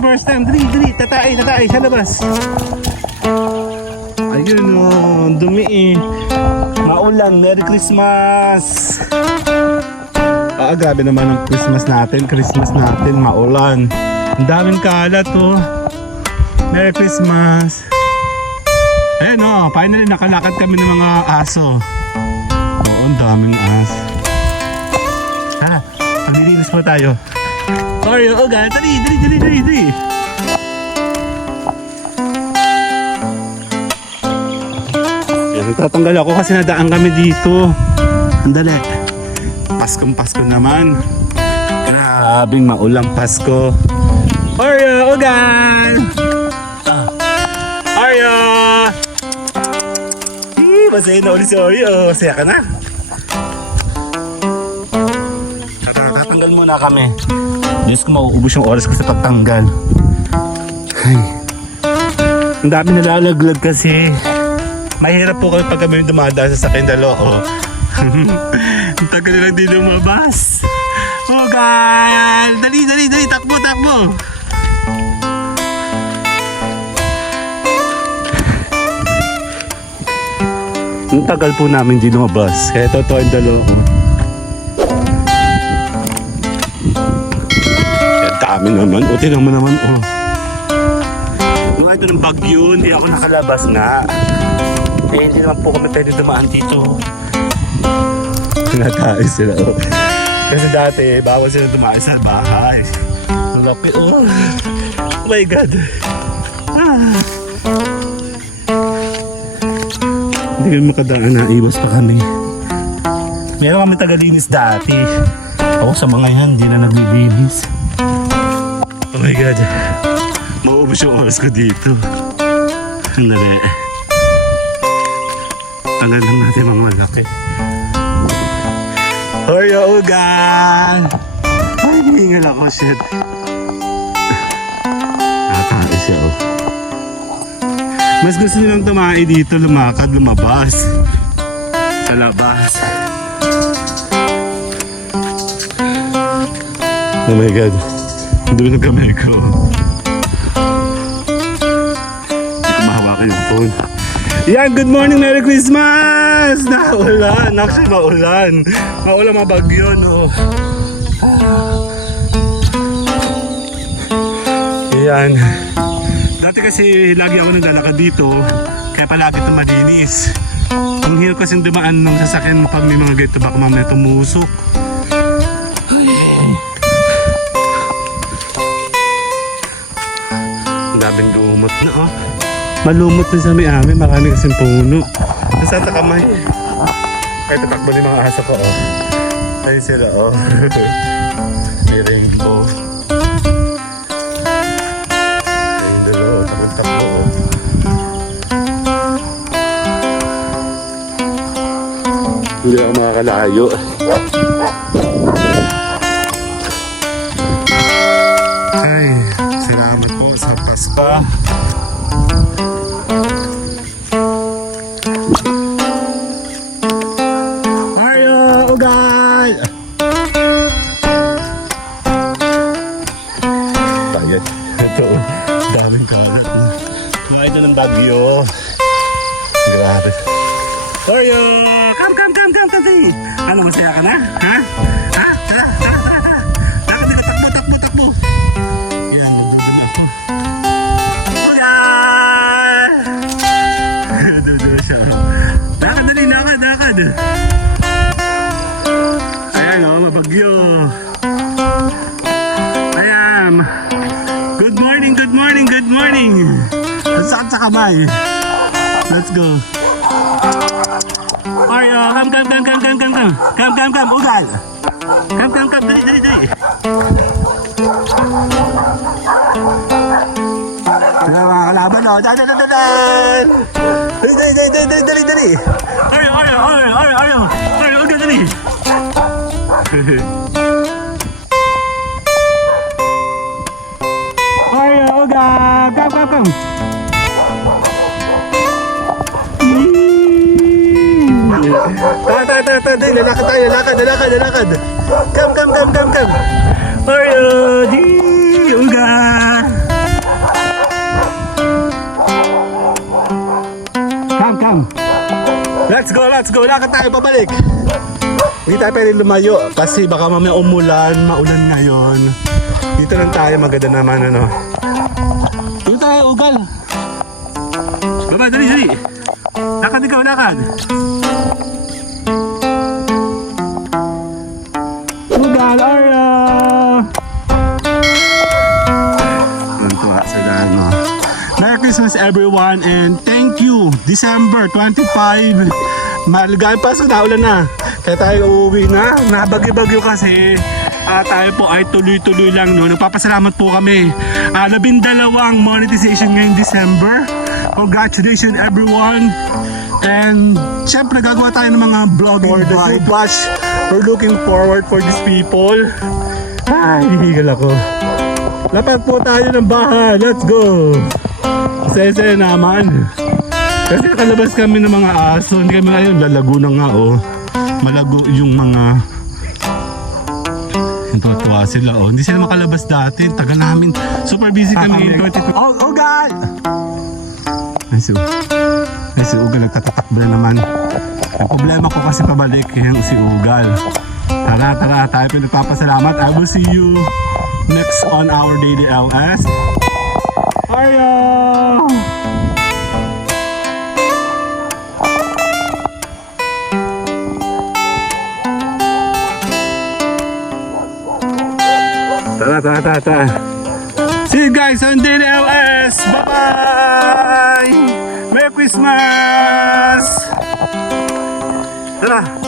first time. Dali, tatay sa labas. Ayun o, dumi eh. Maulan, Merry Christmas. Grabe naman ang Christmas natin, maulan. Ang daming kalat oh. Merry Christmas. Ayun o, finally nakalakad kami ng mga aso. Oo, ang daming aso. Paglilinis mo tayo. Oreo, dali. Tatanggal ako kasi nadaan kami dito. Andali. Pasko naman. Grabing maulang Pasko. Oreo, Oreo! Masaya na ulit si Oreo. Masaya ka na? Tatanggal muna kami. Diyos ko, mauubos yung oras ko sa pagtanggal. Ay. Ang dami nalalaglag kasi. Mahirap po kami pag kami dumadaan sa sakyan dalo. Ang tagal lang din lumabas. Dali. Takbo. Ang tagal po namin di lumabas. Kaya totoo ang dalo. Kaya dami naman. O, tinan mo naman. Nung ito ng bagyo, hindi ako nakalabas nga. Eh, hindi naman po kami pwede dumaan dito. Natay sila oh. Kasi dati, bawal sila dumaan sa bahay. Ang lapi oh. Oh my God. Hindi kami makadaan na, iwas pa kami. Meron kami tagalinis dati. Ako sa mga yan, hindi na naglilinis. Oh my God. Mauubos yung oras ko dito. Ang nari. Tanggal lang natin mga malaki. Oreo, Ay, hingal ako, shit. Nakakari siya, oh. Mas gusto nilang tumae dito, lumabas. Sa labas. Oh my God. Doon ang kamay ko. Hindi ko mahawakan yung phone. Yan, good morning, Merry Christmas! Naulan, actually maulan. Maulan, mabagyo, no? Yan. Dati kasi lagi ako naglalakad dito, kaya palagi ito malinis. Ang hirap kasing dumaan ng sasakyan pag may mga ganito, baka mamaya tumusok. Ang daming lumot na, oh. Malumot din sa may-ami, marami kasing puno. Nasa sa kamay. Ay, tatakbo ni mga aso ko, oh. Ayun sila, oh. May rainbow. Ayun dalawa, takbo, oh. Hindi ako makakalayo. Ay, salamat po sa Pasko. Daming kalat na. Mga ito ng bagyo. Grabe. Oreo! Come! Ano, masaya ka na? Ha? Tara! Lakad nila, takbo! Yan, nagdudun ako. Oreo! Nagdudun siya. Lakad. Ayan o, mabagyo. Ayan. Good morning! Ang sakit sa kamay. Let's go. Oreo, come. Ugal. Come. Dali. Mga kalaban, oh. Dali. Oreo, ugal, dali. Oreo, come. Lalakad. Come. Oreo, uga. come. Let's go, let's go. Lakad tayo pabalik. Hindi tayo pwede lumayo kasi baka mamaya umulan, maulan ngayon. Dito lang tayo, maganda naman ano. Dito tayo, ugal. Baba, dali, dali. Lakad ikaw, lakad. Ugal, Arya! Tuwa sila, no? Merry Christmas everyone and thank you. December 25. Maligayang Pasko na, ulan na. Kaya tayo uuwi na. Nabagyo-bagyo kasi. Tayo po ay tuloy-tuloy lang, no? Nagpapasalamat po kami. 12 monetization ngayong December. Congratulations everyone. And syempre gagawa tayo ng mga vlog for the new batch. We're looking forward for these people. Ay, hihigil ako. Lapat po tayo ng bahay. Let's go. Isa-isa naman. Kasi nakalabas kami ng mga aso. Hindi kami ngayon, lalago na nga oh. Malago yung mga... Tuwa sila oh. Hindi sila makalabas dati. Tagal namin. Super busy kami. 22. Oh God! Ay si Ugal nagtatatakbo na naman. Ang problema ko kasi pabalik yung si Ugal. Tara, tayo pinagpapasalamat. I will see you next on our daily LS. Arya! Tara. See you guys on daily LS. Bye-bye! Merry Christmas! Tara!